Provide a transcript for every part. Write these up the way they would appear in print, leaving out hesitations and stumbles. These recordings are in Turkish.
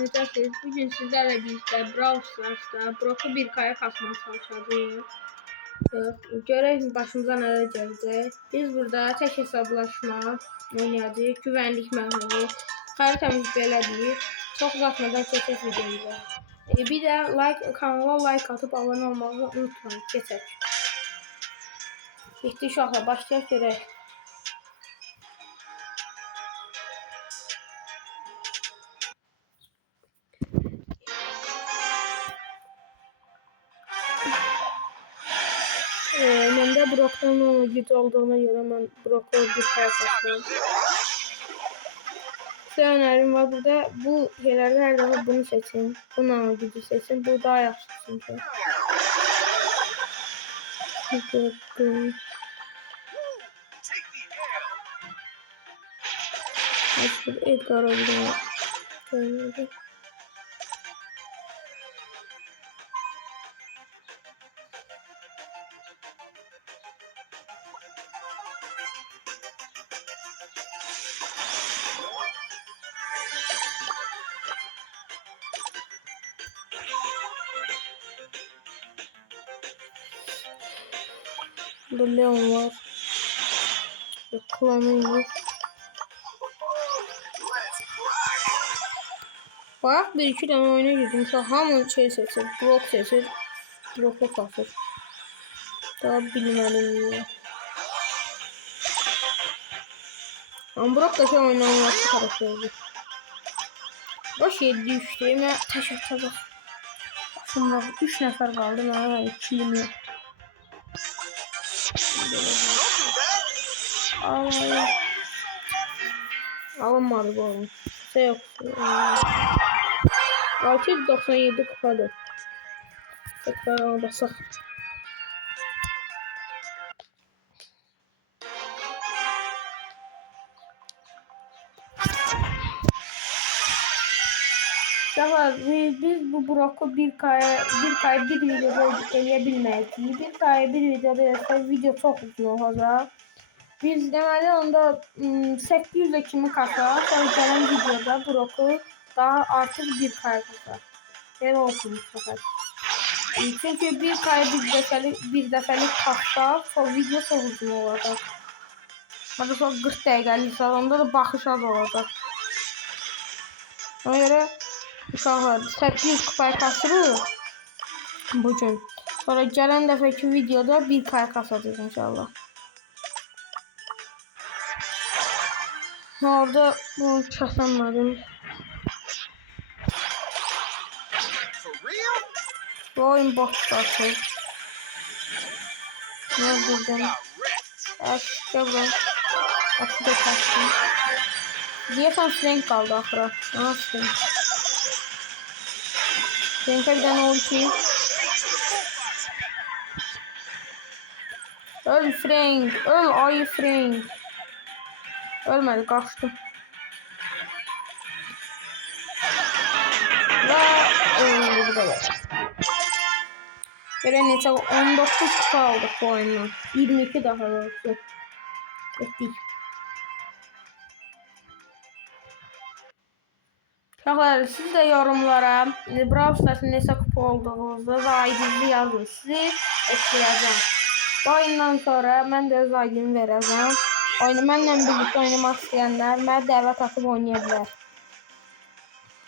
Necəsiz? Bugün sizlərlə birlikdə Brawl Stars'da Brock'u bir kaya kasmaya çalışacağız. Görək başımıza nələr gələcək. Biz burada tək hesablaşma oynayacağıq. Güvənlik məqsədi. Xəritəmiz belədir. Çox uzatmadan keçək videomuza. Bir də kanala like atıp abone olmağı unutmayın. Keçək. Getdik uşaqlar, başlayaq görək. Məndə Brock'dan güc olduğuna görə mən Brock'u bir kaya kasıyorum. Size önerim var burada. Bu yerlerde her zaman bunu seçin. Bununla gücü seçin. Bu daha yaxşı çünkü. Edgar öldü. Burada Leon var. Klanıymış. Bak bir iki tane oyuna girdim. Şu hamı şey seçir. Brock seçir. Brock'u kasır. Daha bilməliyim. Ama Brock da şey oynanması karakterdir. Baş 7-3 değil mi? Teşekkür ederim. Şimdi 3 nəfər qaldı. Mənim 2'yim yok. Alınmadı bu oyun. Şey yok. 697 kupadır. Tekrar ona basaq. Biz bu Brock'u bir kaya bir videoda eləyə bilməyik. Bir kaya bir videoda eləsək video çox uzun olacaq. Biz deməli onda 800 kimi kasar. Sonra gələn videoda Brock'u daha artıq bir kaya kasar. Belə olsun fəqət. Çünki bir kaya bir dəfəlik kasar, sonra video çox uzun olacaq. Hətta sonra 40 dəqiqəlik onda da baxış az olacaq. Ona görə uşaqlar 800 kupaya kasırıq bugün. Sonra gələn dəfəki videoda bir kaya kasacağız inşallah. Orada bunu kasamadım. Bu oyun bot satır. Ne buradan? İşte bu. Akı da kaçtım. Diyesen Frank kaldı ahıra. Nasıl? Frank'e bir tane ulti. Öl Frank. Öl ayı Frank. Ölmedi, kaçtım. Ve öldü bu kadar. Göre neçə 19 kupa aldık bu oyundan. 22 daha doğrusu. Ettik. Uşaqlar, siz də yorumlara Brawl Stars'ın neçə kupa olduğunuzu və aydınlığı yazın. Sizi ekləyəcəm. Bu oyundan sonra mən də öz aydını verəcəm. Mənimlə birlikdə oynamaq istəyənlər mənə dəvət atıb oynaya bilər.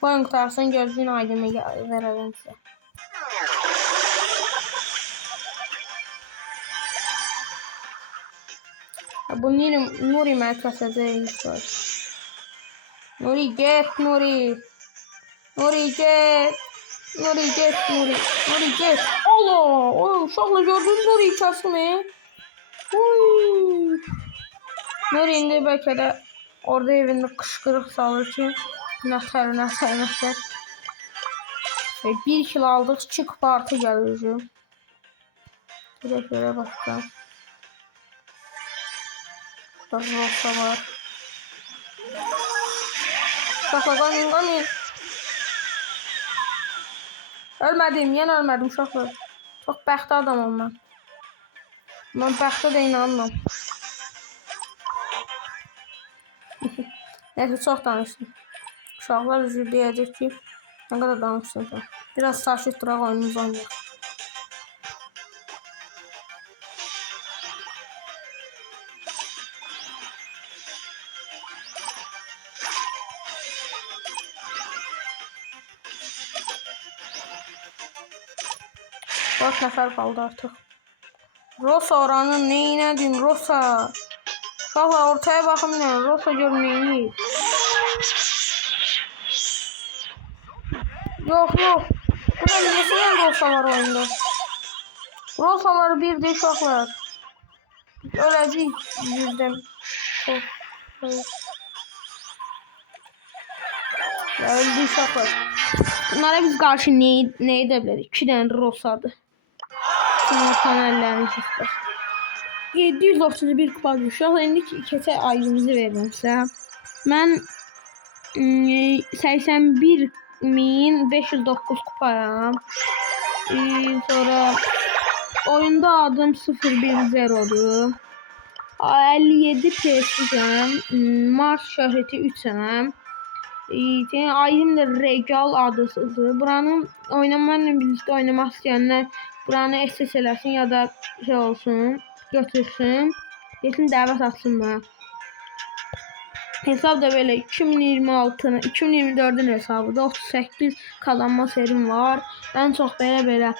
Bu oyun qutarsın, gözün aydını verəcəm sizə. Bu Nuri mənə kəsəcək. Nuri get, Nuri. Nuri get. Nuri get, Nuri. Nuri get. Allah! Oy, uşaqla gördünüz Nuri kəsmi? Uy. Nuri indi bəlkə də orada evində qışqırıq salır ki, nətər. Ve 1 kilo aldıq, 2 kupa artı gəlir. Görə baxacağım. Burada var. Qanin. Ölmədim, yenə ölmədim uşaqlar. Çox bəxtli adamım mən. Mən bəxtə də inanmam. Neyse, çox danışdım. Uşaqlar üzür deyəcək ki, nə qədər danışsın. Biraz sakit duraq, oyunumuzu oynayaq. Dört nəfər qaldı artıq. Rosa oranı neynədin Rosa? Uşaqlar ortaya baxın nə? Rosa gör neynəyir? Yox. Burada neçə Rosa var oyunda? Rosalar bir de uşaqlar. Öləcək yüzdən. Öldü uşaqlar. Bunlara biz qarşı nə edə bilərik? 2 dənə Rosadır. Şimdi panellerini çizdik. 731 kupa düşüyor. İndi keçə ayrımızı verirəm sizə. Mən 81.509 kupayam. Sonra oyunda adım 010'dur. 57 PS'əm. Mars şöhrəti 3'əm. Ayrım da Regal adısıdır. Buranın oynamayla birlikte oynamaq istəyənlər buranı SS eləsin ya da şey olsun, götürsün. Yetin dəvət atsınlar. Hesab da böyle 2026'ın 2024'ün hesabıda 38 kazanma serim var. Ben çok belə.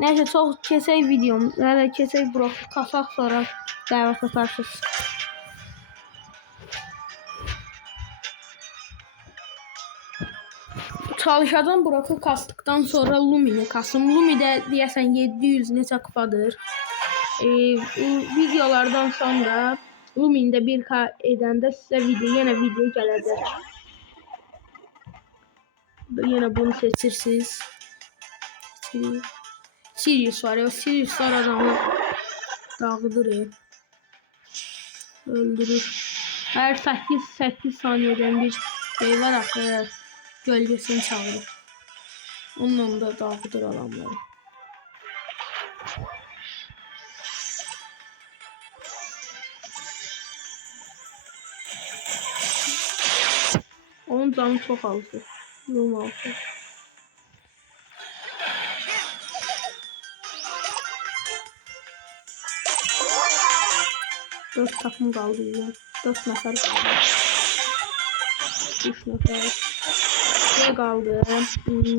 Neyse çok kesək videom. Hələ kesək broku kasaq sonra dəvət atarsınız. Çalışacağım broku kastıktan sonra Lumi'ni kasım. Lumi'de deyəsən 700 neçə kupadır. Videolardan sonra Lumi'de 1K edəndə sizə yenə video gələcək. Yine bunu seçirsiniz. Sirius var ya, Sirius var adamı dağıdır. Öldürür. Her 8 saniyeden bir şey var arkadaşlar. Gölgesini çağırır. Onunla da dağıdır adamları. Onun canı çok altı. Yum altı. Dört takım kaldı ya. 4 nefer kaldı. 3 nefer. Ne kaldı?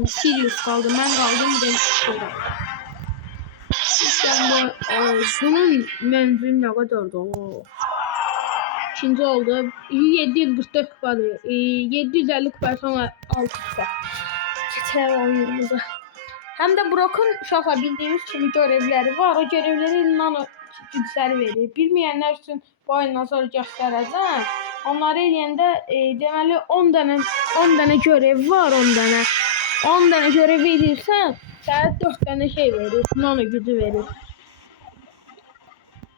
Sirius kaldı. Ben kaldım. Bunun menzili ne kadardı? İkinci oldu. 744 kupadır. 750 kupa sonra 6 kupa. Geçelim oyunumuza. Hem de Brock'un uşaqlar bildiğimiz kimi görevleri var. O görevleri nano güçləri verir. Bilməyənlər üçün bu oyundan sonra göstərəcəm. Onları eləyəndə deməli 10 dənə görev var, 10 dənə. 10 dənə görev edirsən, sənə 4 dənə şey verir, nano gücü verir.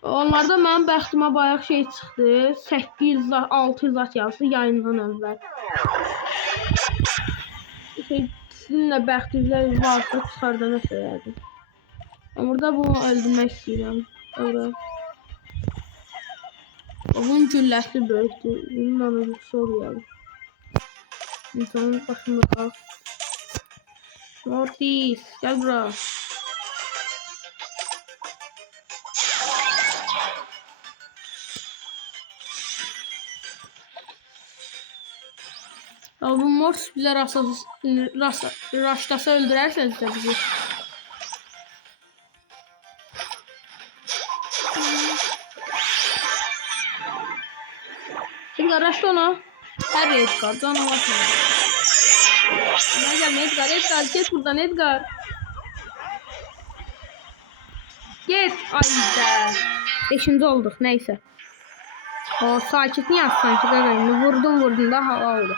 Onlarda mənim bəxtimə bayaq şey çıxdı. 800-600 at yazdı yayından əvvəl. Sizin də bəxtinizlər varsa çıxardana söylədim. Burada bunu öldürmək istəyirəm. Onun gülləsi böyükdür. Bunun anılıqsı oluyor. İnsanın başında qalq. Mortis, gel bura. Bu Mortis bize raşlasa öldürerseniz de bizi. Şimdi raşla ona. Her Edgar canım var. Gel Edgar git buradan Edgar. Git. Ay be. 5. olduk neyse. O sakit niye sanki bebeğini vurdum da hava oldu.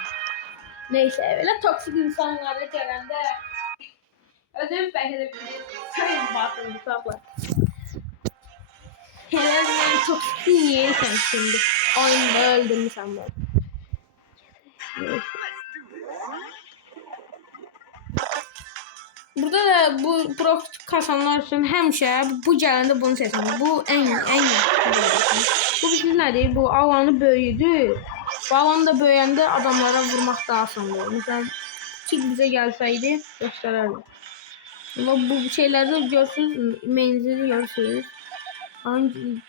Neyse öyle toksik insanları görəndə özüm bəlkə sayın batırım uşaqlar. Hele ben toksik niyeysən şimdi? Oyunda öldürmüşəm ben. Burada da bu Brock kasanlar üçün həmişə bu gələndə bunu seçin. Bu ən bu bizim nədir? Bu alanı böyüdür. Balon da böyüyəndə adamlara vurmaq daha asan olur. Məsələn, kil bizə gəlsəydi göstərərdi. Ama bu şeylerde görürsünüz, menzili görürsünüz.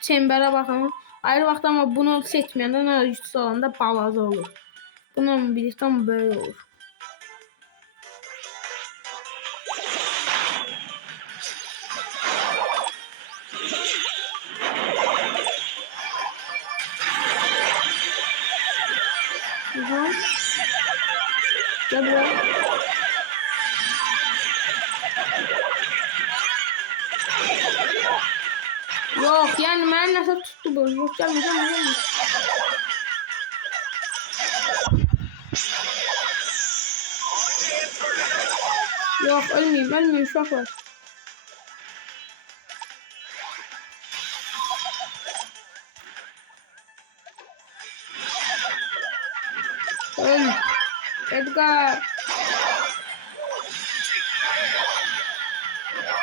Çembere bakın. Ayrı vaxt ama bunu seçməyəndə nə güclü olanda balaca olur. Bunun birisi tam böyle olur. Gel buraya. Yok yani ben nasıl tuttu bu? Yok gelme. Yok ölmeyeyim şok var. Öl. Edgar.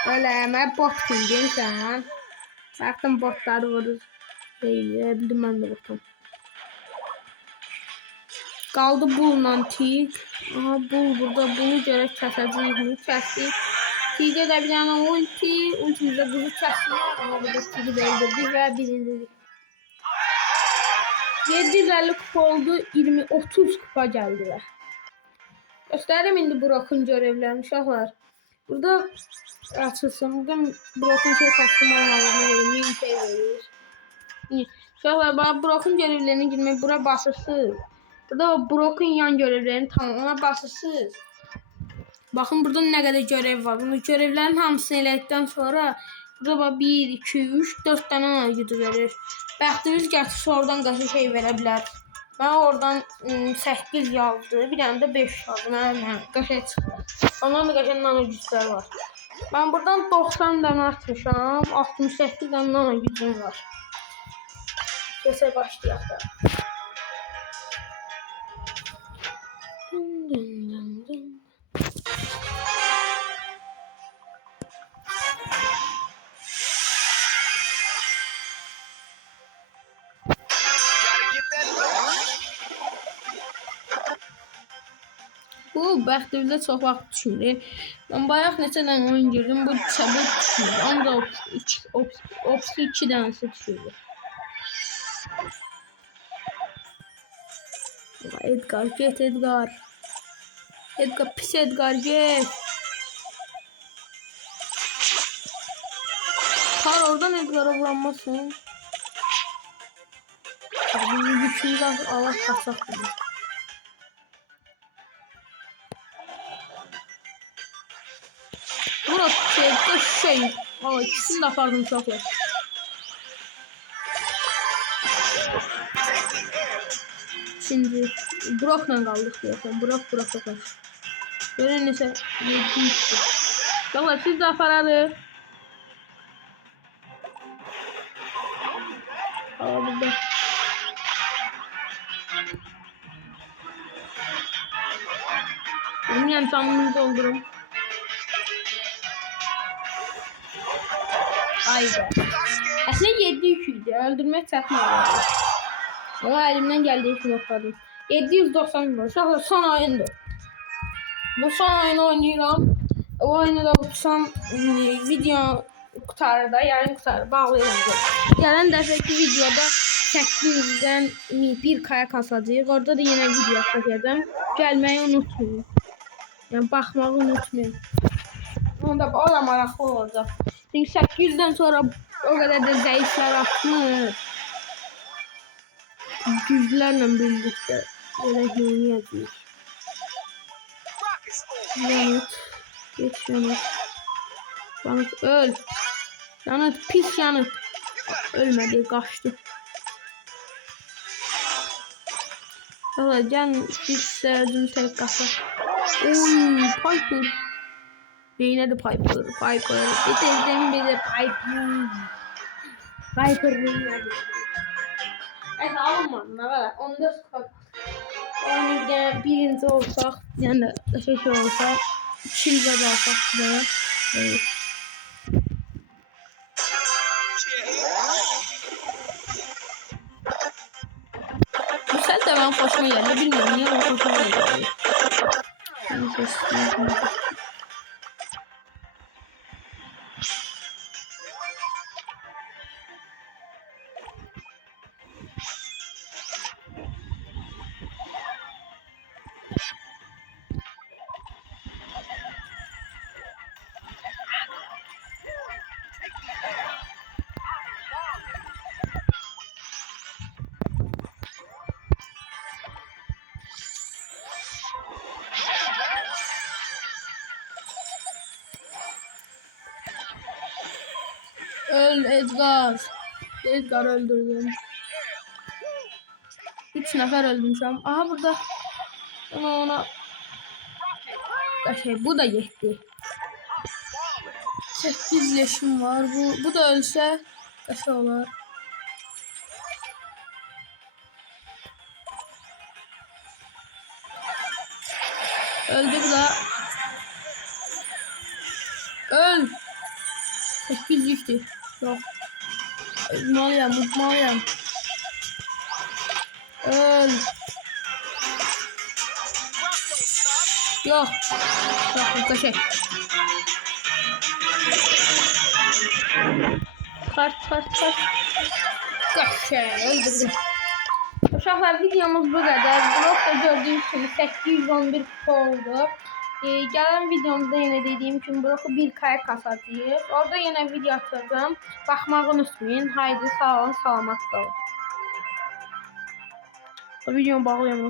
Öyle ben bot bildim sen. Baktım botları vurur. Bildim ben de botum. Qaldı bulla tik. Aha bul burada bunu görək kəsəcəyik. Kəsdik. Tikə də bir dənə ultimizdə qızı kəsdik. Amma burada tiki də öldürdük və birinci. 750 kupa oldu. 20-30 kupa gəldi. Göstərim indi Brock'un görevlərini uşaqlar. Burada açılsın. Burada Brock'un şey kostüm olmalığını verir. 1000 şey verir. Uşaqlar bana Brock'un görevlərini girmək bura basırsınız. Burada Brock'un yan görevlerini tamamına basırsınız. Bakın burada ne kadar görev var. Bunu görevlerin hamısını elədikdən sonra burada 1, 2, 3, 4 tane ana gücü verir. Bəxtiniz gətirsə oradan qaşı şey verə bilər. Ben oradan 8 yazdı. Bir tane de 5 yazdı. Mən qaşaya çıxdı. Ondan da qaşaya nano güclər var. Ben buradan 90 tane atmışam. 68 tane nano gücüm var. Kesə başlayaq da. Bu bəxtimdə çox vaxt düşünür. Ben bayaq neçə dənə oyun girdim. Bu çabuk düşmür. Ancaq 32 dənəsi düşürdü. Edgar get Edgar. Edgar pis Edgar get. Kar oradan Edgar'a vuranmasın. Bunu güçlüyüz Allah kaçak dedi. Burası şey. Valla ikisini de yapardım uşaklar. Şimdi Brock'la kaldık diyorsan. Brock kaç. Böyle neyse 7 işte. Valla siz de yapardı. Valla burada. Benim yani tamamını doldurum. Haydi. Aslında 700'dü. Öldürmek çətin oldu. Ama elimden geldiği için yokladım. 790 var. Son oyundu. Bu son oyunu oynayıram. O oyunu da tutsam video qutarda, yarın qutarda bağlayacağım. Gələn dəfəki videoda 800'den 1K'ya kasacağıq. Orada da yine video çəkəcəm. Gəlməyi unutmayın. Yani baxmağı unutmayın. Onda o da maraqlı olacaq. Çünkü 800'den sonra o kadar da zayıflar atmır. Güclərlə birlikdə belə yeniyəcəyik. Yanıt. Geç yanıt. Yanıt öl. Yanıt pis yanıt. Ölmedi kaçtı. Valla can bir sevdim tek kafa. Oy Piper. Neyine de Piper. Bitirdim bir de Piper. Piper neyine de. Evet almadım ne var. 14 skor. Yani birinci olsak yani şey olsa çilde alsak da. Evet. Güzel de ben hoş xoşuma gəldi. Bilmirəm niyə o xoşuma gəldi. Öl Edgar. Edgar öldürdüm. 3 nəfər öldürmüşəm. Aha burada. Ona. Bu da yetti. 8 leşim var. Bu da ölsə qəşə olar. Öldü bu da. Öl. 8 yükdür. Yok. Utmalıyam. Öl. Yok. Kaçay. Kaç. Kaçay. Öldürdüm. Uşaqlar videomuz bu qədər. Blokda gördüyünüz kimi 811 kupa oldu. Gələn videomuzda yenə dediyim kimi bloku 1K kasacağıq. Orada yenə video atacağım. Baxmağı unutmayın. Haydi sağ olun, salamat qalın. Videomu bağlayalım.